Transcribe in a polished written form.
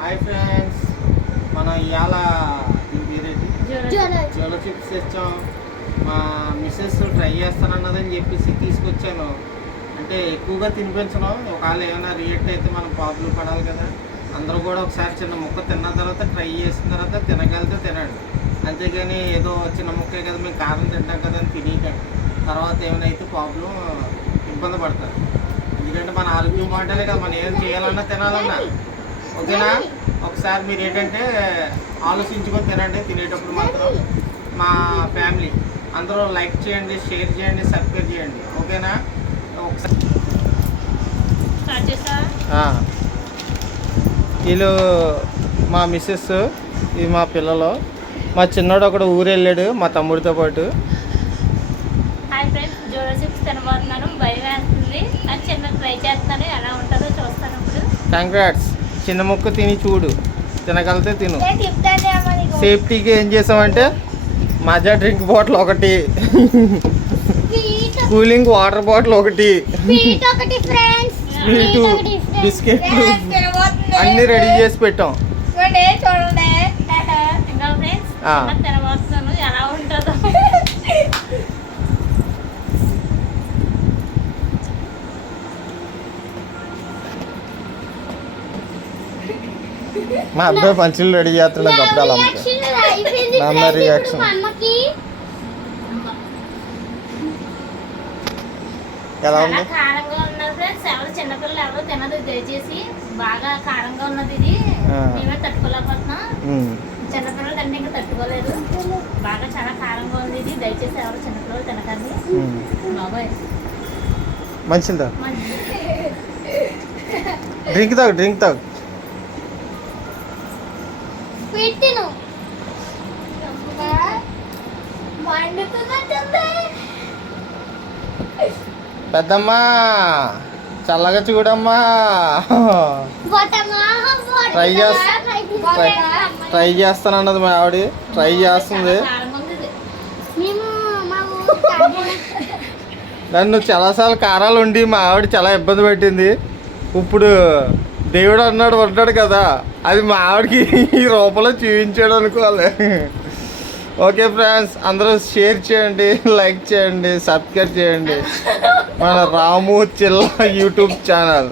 Hi friends, మనం ఇవాళ జోలో chips తెచ్చాం. మా మిస్సెస్ ట్రై చేస్తానన్నదని చెప్పేసి తీసుకొచ్చాను. అంటే ఎక్కువగా తినిపించడం, ఒకవేళ ఏమైనా రియాక్ట్ అయితే మనం ప్రాబ్లం పడాలి కదా. అందరూ కూడా ఒకసారి చిన్న ముక్క తిన్న తర్వాత ట్రై చేసిన తర్వాత తినగలిగితే తినండి, అంతేగాని ఏదో చిన్న ముక్కే కదా మేము కారం తింటాం కదా అని తినేకండి. తర్వాత ఏమైనా అయితే ప్రాబ్లం ఇబ్బంది పడతారు. ఎందుకంటే మన ఆరోగ్యం బాగుంటేనే కదా మనం ఏం చేయాలన్నా తినాలన్నా. ఓకేనా? ఒకసారి మీరు ఏంటంటే ఆలోచించుకొని తినండి. తినేటప్పుడు మాత్రం మా ఫ్యామిలీ అందరూ లైక్ చేయండి, షేర్ చేయండి, సబ్స్క్రైబ్ చేయండి. ఓకేనా? ఒకసారి వీళ్ళు మా మిస్సెస్, ఇది మా పిల్లలు. మా చిన్నోడు ఒకడు ఊరు వెళ్ళాడు మా తమ్ముడితో పాటు. హాయ్ ఫ్రెండ్స్, జోలో చిప్స్ తినబోతున్నాను. భయం వేస్తుంది, అది చిన్న ట్రై చేస్తాను, ఎలా ఉంటుందో చూస్తాను ఇప్పుడు. కంగ్రాట్స్. చిన్న ముక్క తిని చూడు, తినగలితే తిను. సేఫ్టీకి ఏం చేసామంటే మజా డ్రింక్ బాటిల్ ఒకటి, కూలింగ్ వాటర్ బాటిల్ ఒకటి, స్వీటు, బిస్కెట్లు అన్నీ రెడీ చేసి పెట్టాం. చూడండి ఇంకా ఫ్రెండ్స్, తినబోతున్నాను, ఎలా ఉంటుందో. మా అబ్బాయి పంచులు రెడీ చేస్తున్నాడు. కప్పడాలి అమ్మ రియాక్షన్ ఎలా ఉంది? కారంగా ఉన్నది ఫ్రెండ్స్, ఎవరు చిన్నపిల్లలు ఎవరు తినదు, దయచేసి. బాగా కారంగా ఉన్నది, ఇది మేమే తట్టుకోలేకపోతున్నాం. చిన్నపిల్లలు తింటే ఇంకా తట్టుకోలేదు. బాగా చాలా కారంగా ఉంది ఇది, దయచేసి ఎవరు చిన్నపిల్లలు తినకండి బాబాయ్. మంచిదా? డ్రింక్ తాగు, డ్రింక్ తాగు. పెట్టిను పెద్దమ్మా చల్లగా చూడమ్మా. ట్రై చేస్తానన్నది మా ఆవిడ, ట్రై చేస్తుంది. నన్ను చాలాసార్లు కారాలు ఉండి మా ఆవిడ చాలా ఇబ్బంది పెట్టింది. ఇప్పుడు దేవుడు అన్నాడు ఉంటాడు కదా, అది మా ఆవిడకి ఈ రూపంలో చూపించాడు అనుకోవాలి. ఓకే ఫ్రెండ్స్, అందరూ షేర్ చేయండి, లైక్ చేయండి, సబ్స్క్రైబ్ చేయండి మన రాము చిల్ల యూట్యూబ్ ఛానల్.